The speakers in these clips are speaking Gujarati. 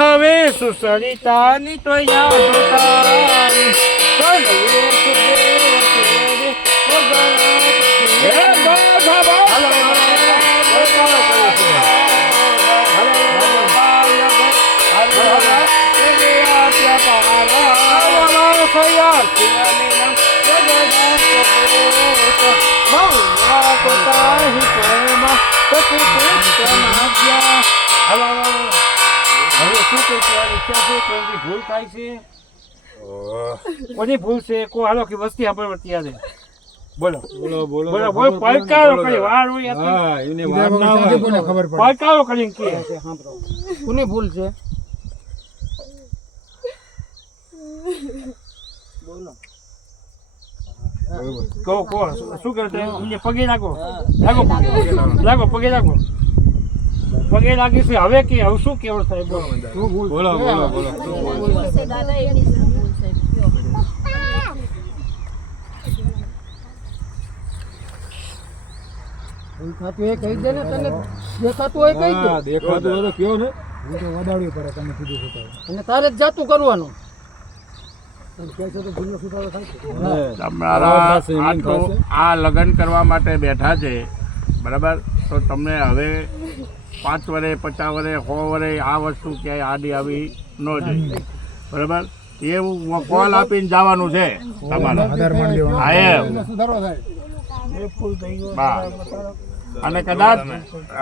હવે સુસરિતાની તો યાદ તારી ભૂલ થાય છે કોની ભૂલ છે કો હાલો કે વસ્તી આપણે ત્યારે બોલો બોલો બોલો બોલો બોલ પડકારો કરી વાર હોય હા એને વાર ના હોય કોને ખબર પડે પડકારો કરીને કે સાંભળો કોની ભૂલ છે બોલો કો શું કરતે એને પગે લાગો લાગો પગે લાગો પગે લાગી છે હવે કે હવે શું કેવું થાય બોલો બોલો બોલો બોલો દાદા એની ભૂલ છે દેખાતું એ કહી દે ને તને દેખાતું હોય કહી દે દેખાતું હોય તો કયો ને હું તો વડાડ્યું પડે તમે કીધું છે અને તારે જ જાતું કરવાનું આ લગ્ન કરવા માટે બેઠા છે બરાબર તો તમને હવે 5 વર્ષે 50 વર્ષે 100 વર્ષે આ વસ્તુ ક્યાંય આડી આવી ન જોઈએ બરાબર એવું કોલ આપીને જવાનું છે તમારે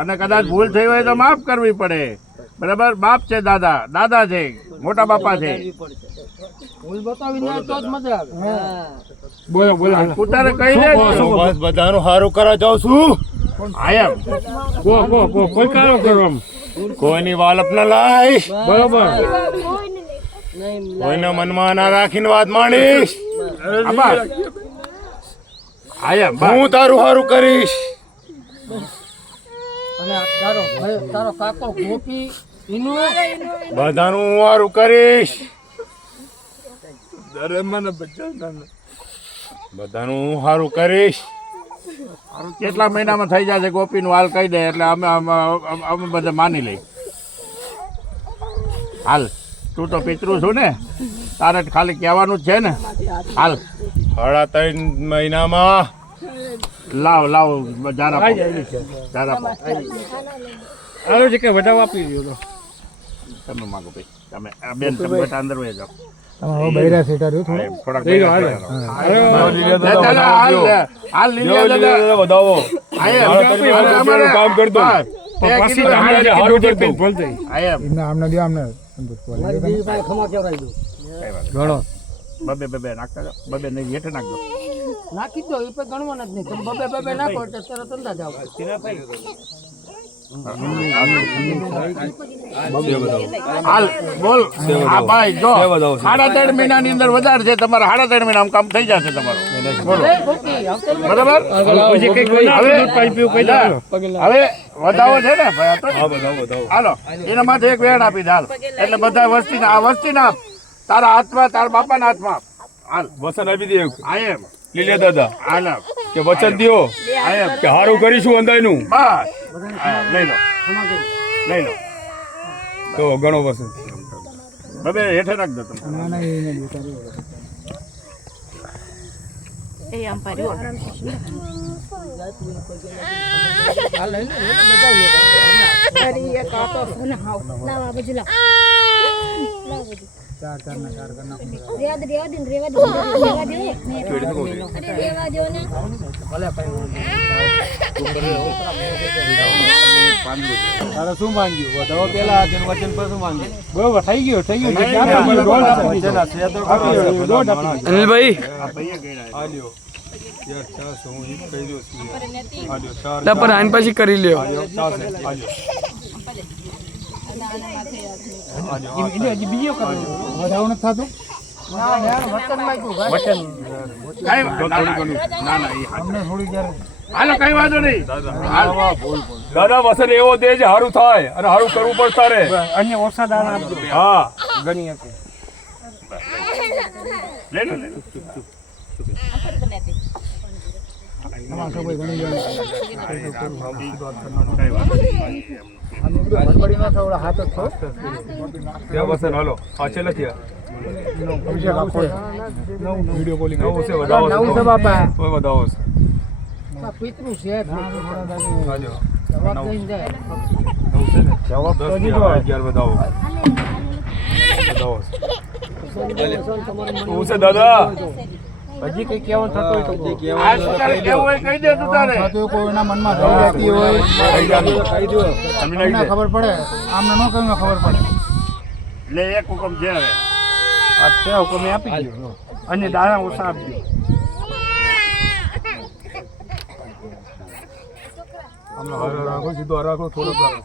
અને કદાચ ભૂલ થઈ હોય તો માફ કરવી પડે બરાબર બાપ છે દાદા છે મોટા બાપા છે ભૂલ બતાવીને તો જ મજા આવે બોલો બોલો કુતારે કહી દે બસ બધાનું સારું કરવા જાઉં છું આયમ કો કોઈ કારો કરો કોઈની વાલપ ના લાય બરોબર કોઈના મનમાં ના રાખીને વાત માંડીશ આયમ હું તારું સારું કરીશ અને તારો કાકો ગોપી એનું બધાનું હું સારું કરીશ બધાનું હું સારું કરીશ કેટલા મહિનામાં થઈ જશે ગોપીનું હાલ કહી દે એટલે અમે બધા માની લઈ હાલ તું તો પિતૃ છું ને તારે ખાલી કહેવાનું જ છે ને હાલ 3.5 મહિનામાં લાવ જારા હાલો છે કે વધાવ આપી દો તમે માગો ભાઈ તમે બેન તમે બેટા અંદર વહી જાઓ તમારો બૈરા સેટા રહ્યો થોડાક હાલ વધાવો કામ કર દો પછી તમારે હારું કરી દો બોલ દે આમને દે આમને ખમા કેવરાઈ દો ઘણો બબે નાખતા બબે ને હેઠે નાખ દો નાખી દો એ પણ ગણવાના જ નહીં તમે બબે નાખો એટલે તરત અંદાજ જાવ હાલ બોલ આ ભાઈ જો 3.5 મહિનાની અંદર વધારે છે તમારા 3.5 મહિનામાં કામ થઈ જશે તમારું બરાબર હવે વધાવો છે ને હાલો એના માથે એક વેણ આપી દે હાલ એટલે બધા વસ્તી ના તારા હાથમાં તારા બાપાના હાથમાં હાલ વસન આપી દે આયમ લીલે દાદા હાલ કે વચન દ્યો આયમ કે હારું કરીશું અંદાયનું બસ લઈ લો તો ઘણો વસન હવે હેઠે રાખ દો તમે એ આમ પાડ્યો હાલ લઈ લે બધા એક આટો ને હાવ લાવા બજુ લાવ ચાર ના ચાર કરના રેવા દે અરે રેવા દો ને ભલે તારે શું માંગ્યું વધાવો પેલા તેનું વચન પર શું માંગ્યું બરોબર થઈ ગયું અનિલભાઈ પર આન પછી કરી લ્યો બીજો વધાવો નથી થતો વચન કઈ ના ના હાલો કઈ વાંધો નહીં દાદા વસન એવો દે જે સારું થાય અને સારું કરવું પડશે રે અન્ય ઓછા દાણા આપજો હા ગણી હતી લે લે ત્યાં વસન હાલો આ છે લખ્યા વિડીયો કોલિંગ નવું છે વધાવો છે બાપા કોઈ વધાવો છે પિતૃ છે હાજો જવાબ દઈને જાય જવાબ 10 11 વધાવો વધાવો છે દાદા હજી કઈ કેવું થતું હોય તો આ શું તારે કેવું હોય કહી દે તું તારે કોઈના મનમાં થઈ જતી હોય તમને ખબર પડે આમને ન કઈ ખબર પડે લે એક હુકમ છે હવે આ છે હુકમ આપી ગયો અને દાણા ઓછા આપજો આમને હારો રાખો સીધો રાખો થોડો રાખો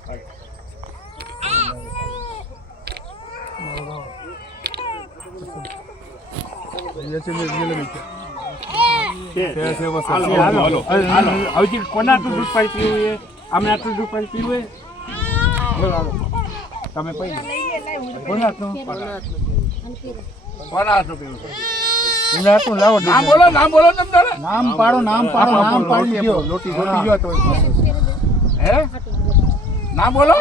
હજી કોના આટલું દૂધ પાઈ પીવું એ અમે આટલું દૂધ પાઈ પીવું એ બોલો હાલો તમે પી કોના આટલું પીવું નામ બોલો તમે નામ પાડો નામ પાડી ગયો લોટી ગયો તો હે નામ બોલો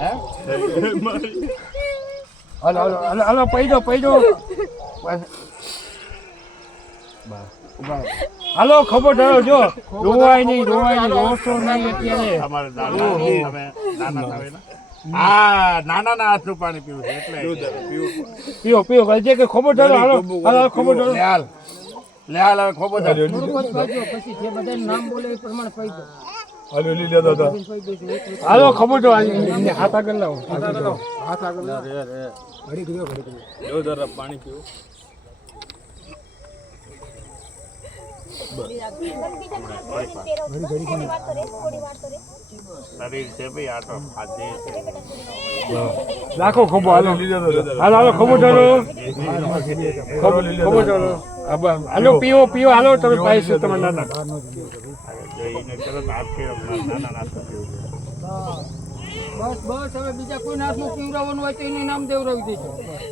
હે હાલો પૈ દો હાલો ખબર થયો જો રોવાય નહીં રોશો નહીં અત્યારે અમારે નાના હાથનું પાણી પીવું છે એટલે પીવો જે કે ખબર થયો હાલો ખબર થયો લે હાલ હવે ખબર થયો પછી જે બધા નામ બોલે એ પ્રમાણે પૈ દો હાલો લી લે દાદા હાલો ખબર થયો હાથ આગળ લાવો જો જરા પાણી પીવું રાખો ખબર હાલો હાલો ખબર થયો હાલો પીવો હાલો તમે પાઈશું તમે નાના બસ હવે બીજા કોઈ નાથનું પીવડાવવાનું હોય તો એનું નામ દેવરાવી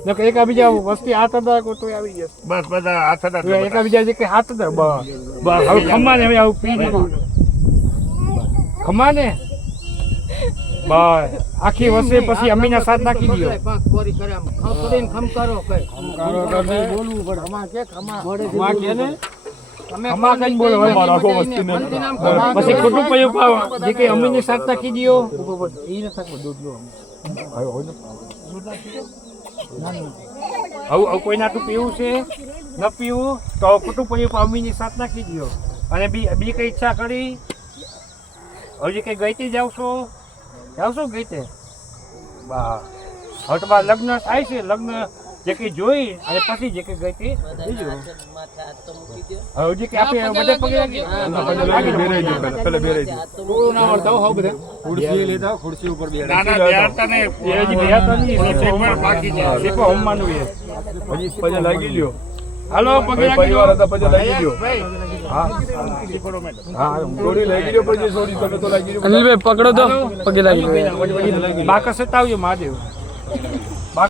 દેજો એકા બીજા વસ્તી હાથ હતા તો આવી જશે બસ બધા હાથ હતા એકા બીજા જે કઈ હાથ હતા બસ હવે ખમાને હવે આવું પી ખમાને બસ આખી વસ્તુ પછી અમીના સાથ નાખી દો કોરી કરે આમ કરીને ખમકારો કઈ બોલવું પડે અમાર કે ખમા કે ને તમે ખમા કઈ બોલો રાખો વસ્તીને પછી કુટુંબ પયો પાવ જે કઈ અમીની સાથ નાખી દો એ ન થાકો દૂધ લો આવું કોઈ નાટું પીવું છે ન પીવું તો કુટુંબ પયો પાવ અમીની સાથ નાખી દો અને બી કઈ ઈચ્છા કરી હજી કઈ ગઈતી જાવશો ગઈ તે બા હટમાં લગ્ન થાય છે લગ્ન જે કઈ જોઈ અને પછી જે કઈ ગઈ તે બીજું હજી કઈ આપણે બધે પગે થોડું ના વળતા હો બધા ખુરશી લેતા ખુરશી ઉપર બાકી છે શીખો હોમવાનું એ હજી પગે લાગી લ્યો હાલો પગે પરિવાર હતા પગે લાગી લ્યો હા થોડી લાગી લ્યો પછી થોડી તમે તો લાગી લ્યો અનિલભાઈ પકડો તો પગે લાગી બાકસ આવજો મહાદેવ